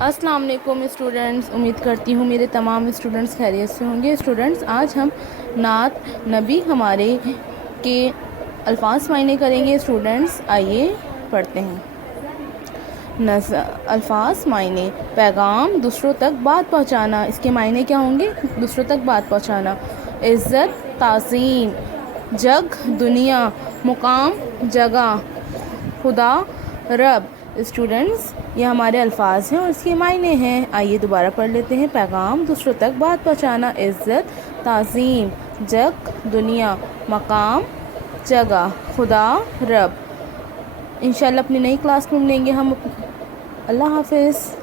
السلام علیکم اسٹوڈنٹس، امید کرتی ہوں میرے تمام اسٹوڈنٹس خیریت سے ہوں گے۔ اسٹوڈنٹس، آج ہم نعت نبی ہمارے کے الفاظ معنی کریں گے۔ اسٹوڈنٹس آئیے پڑھتے ہیں۔ الفاظ معنی: پیغام، دوسروں تک بات پہنچانا۔ اس کے معنی کیا ہوں گے؟ دوسروں تک بات پہنچانا۔ عزت، تعظیم۔ جگ، دنیا۔ مقام، جگہ۔ خدا، رب۔ اسٹوڈنٹس، یہ ہمارے الفاظ ہیں اور اس کے معنی ہیں۔ آئیے دوبارہ پڑھ لیتے ہیں۔ پیغام، دوسروں تک بات پہنچانا۔ عزت، تعظیم۔ جگ، دنیا۔ مقام، جگہ۔ خدا، رب۔ انشاءاللہ اپنی نئی کلاس میں ملیں گے ہم۔ اللہ حافظ۔